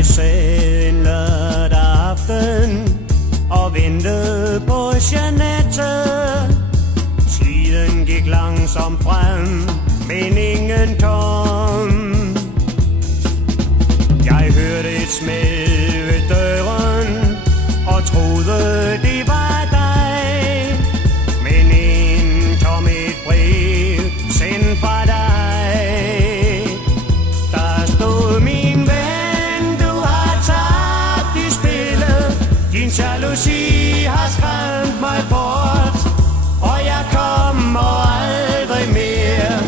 Jeg sad en lørdag aften og ventede på Jeanette. Tiden gik langsomt frem, men ingen kom. Jeg hørte et smæld ved døren og troede det var dig, men en kom et brev sendt fra dig. Der stod: min ven, du har tabt i spillet. Din jalousi har skræmt mig bort, og jeg kommer aldrig mere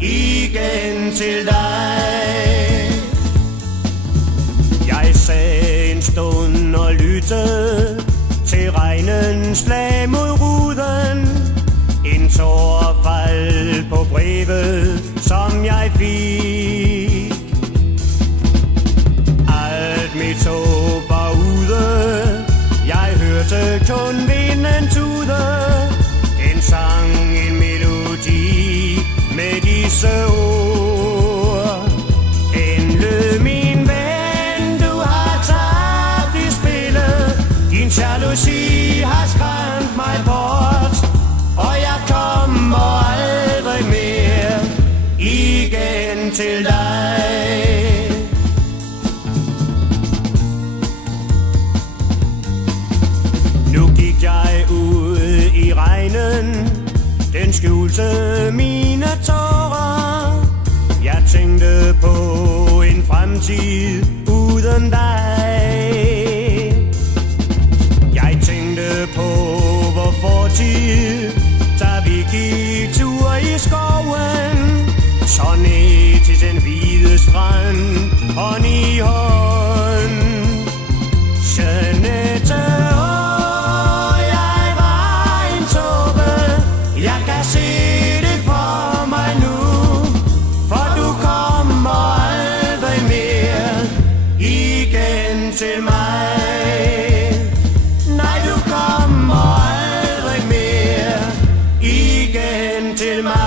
igen til dig. Jeg sad en stund og lyttede til regnens slag mod ruden. En tår faldt på brevet, som jeg fik. Alt mit håb var ude, jeg hørte kun vinden tude. Den sang en melodi med disse ord. Den lød: min ven, du har tabt i spillet. Din jalousi har skræmt mig bort, og jeg kommer aldrig mere igen til dig. Nu gik jeg ud i regnen, den skjulte mine tårer. Jeg tænkte på en fremtid uden dig. Jeg tænkte på vor fortid, da vi gik tur i skoven, så ned til den hvide strand, hånd i hånd. Jeanette, jeg var en tåbe, jeg kan se det for mig nu, for du kommer aldrig mere igen til mig. Nej, du kommer aldrig mere igen til mig.